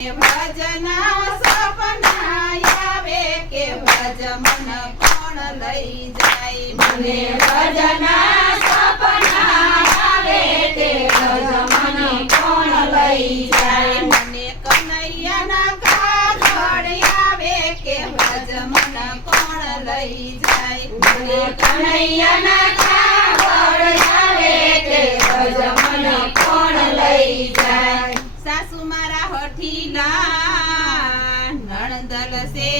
ભજના સપના આવે કે ભજ મન કોણ લઈ જાય મને ભજના સપના આવે કે ભજ મને કોણ લઈ જાય મને કનૈયાના કાગળ આવે કે ભજ મન કોણ લઈ જાય મને કનૈયાના કાગળ આવે કે ભજ મને કોણ લઈ જાય સાસુ મારા હઠીલા નણદલ સે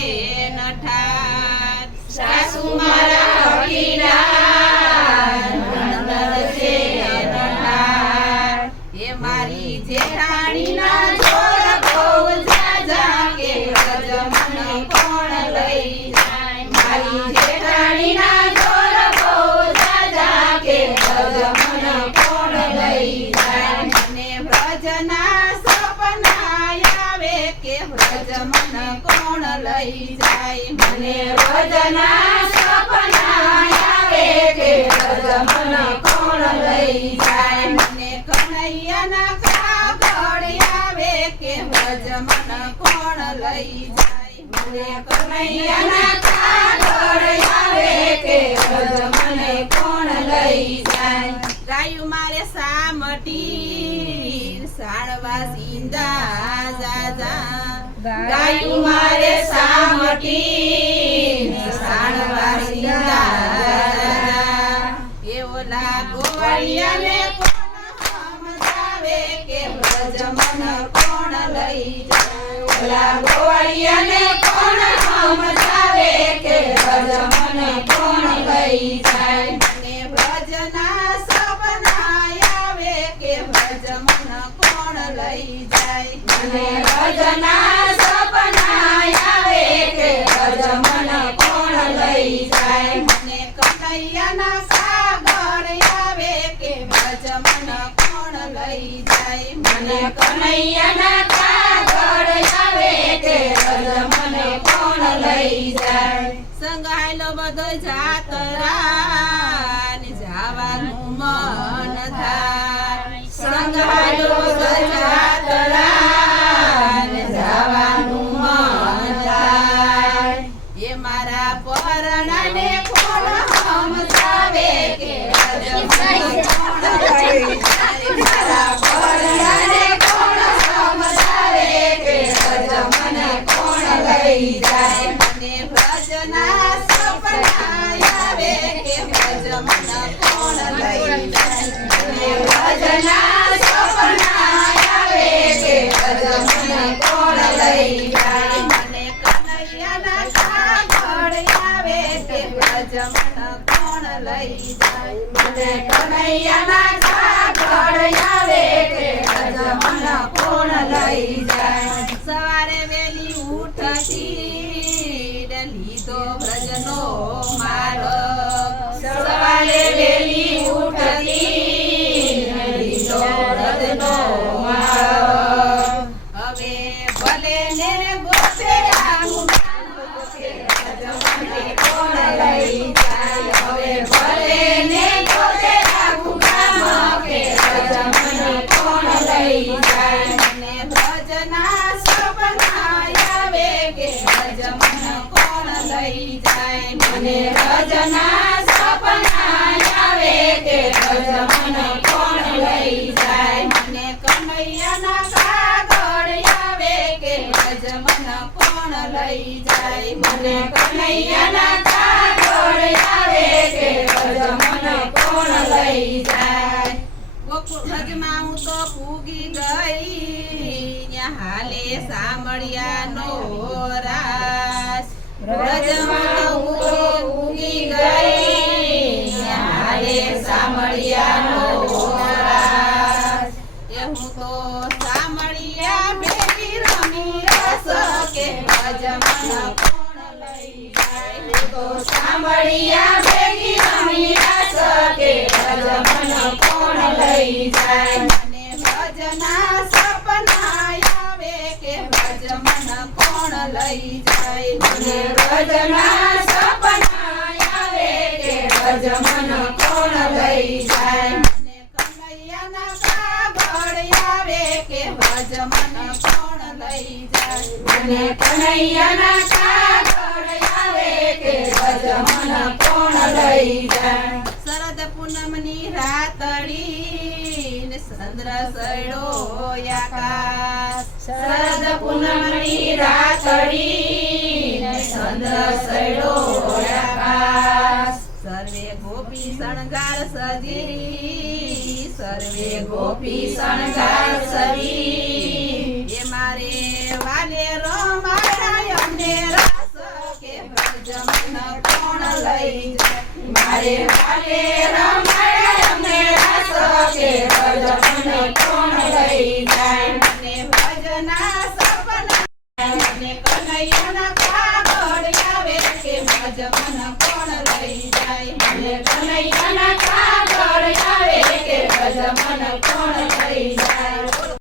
નઠાર સાસુ મારા હઠીલા નણંદ છે નઠાર એ મારી જેઠાણીના જોર બહુ જાજા કે ભજ મન કોણ લઈ જાય મારી જેઠાણીના જોર બહુ જાજા કે ભજ મને કોણ લઈ જાય મને વ્રજના સપના આવે કે વ્રજ મન કોણ લઈ જાય મને ભજના સપના આવે કે ભજ મને કોણ લઈ જાય મને કનૈયાના કાગળ આવે કે વ્રજ મન કોણ લઈ જાય મને કનૈયાના કાગળ આવે કે ભજ મને કોણ લઈ જાય ગાયું મારે સામટી સાણવા સિંધા જાજા ગાયું મારે સામટી સાણવા સિંધા એ ઓલા ગોળિયાને કોણ સમજાવે કે વ્રજ મન કોણ લઈ જાય ઓલા ગોવાળિયાને કોણ સમજાવે કે ભજ મને કોણ લઈ જાય મને વ્રજના સપના આવે કે વ્રજ મન કોણ લઈ જાય મને ભજના સપના આવે કે ભજ મને કોણ લઈ જાય મને કનૈયાના કાગળ આવે કે વ્રજ મન કોણ લઈ જાય મને કનૈયાના કાગળ આવે કે ભજ મને કોણ લઈ જાય સંગાયેલો બધો જાતરા ને જવાનું મન થાય સંગાયેલો બધો જાતરા ને જવાનું મન થાય એ મારા પરણાને કોણ સમજાવે કે વ્રજ મન કોણ લઈ જાય મારા પરણાને કોણ સમજાવે કે ભજ મને કોણ લઈ જાય મને વ્રજના સપના આવે કે વ્રજ મન કોણ લઈ જાય મને ભજના સપના આવે કે ભજ મને કોણ લઈ જાય મને કનૈયાના કાગળ આવે કે વ્રજ મન કોણ લઈ જાય મને કનૈયાના કાગળ આવે કે ભજ મને કોણ લઈ જાય સવારે વેલી ઉઠતી લીધો વ્રજનો માર્ગ સવારે વેલી ઉઠતી લીધો વ્રજનો માર્ગ હવે ભલે ને ગોતે આવું કે ભજ મને કોણ લઈ જાય હવે ભલે ને ગોતે આવું ગામ કે ભજ મને કોણ લઈ જાય મને વ્રજના સપના આવે કે વ્રજ મન કોણ લઈ જાય મને ભજના સપના આવે કે ભજ મને કોણ લઈ જાય મને કનૈયાના કાગળ આવે કે વ્રજ મન કોણ લઈ જાય મને કનૈયાના કાગળ આવે કે ભજ મને કોણ લઈ જાય ગોકુળ વ્રજમાં હું તો પૂગી ગઈ ન્યા હાલે સાંભળ્યાનો રાસ વ્રજમાં હું તો ઉગી ગઈ હાલે સાંભળ્યાનો રાસ એ હું તો સાંભળ્યા ભેગી રમી રસ કે વ્રજ મન કોણ લઈ જાય હું તો સાંભળ્યા ભેગી રમી રાસ કે ભજ મને કોણ લઈ જાય મને વ્રજના સપના આવે કે વ્રજ મન કોણ લઈ જાય મને ભજના સપના આવે કે ભજ મને કોણ લઈ જાય મને કનૈયાના કાગળ આવે કે વ્રજ મન કોણ લઈ લઈ જાય અને કનૈયાના કાગળ આવે કે ગજમન કોણ લઈ જાય શરદ પૂનમની રાતડી ને ચંદ્ર સડો આકાશ શરદ પૂનમની રાતડી ને ચંદ્ર સડો આકાશ સર્વે ગોપી શણગાર સજી સર્વે ગોપી શણગાર સજી એ મારે વાલે રમાડાય અમને રસ કે ભજમન કોણ લઈ જાય મારે વાલે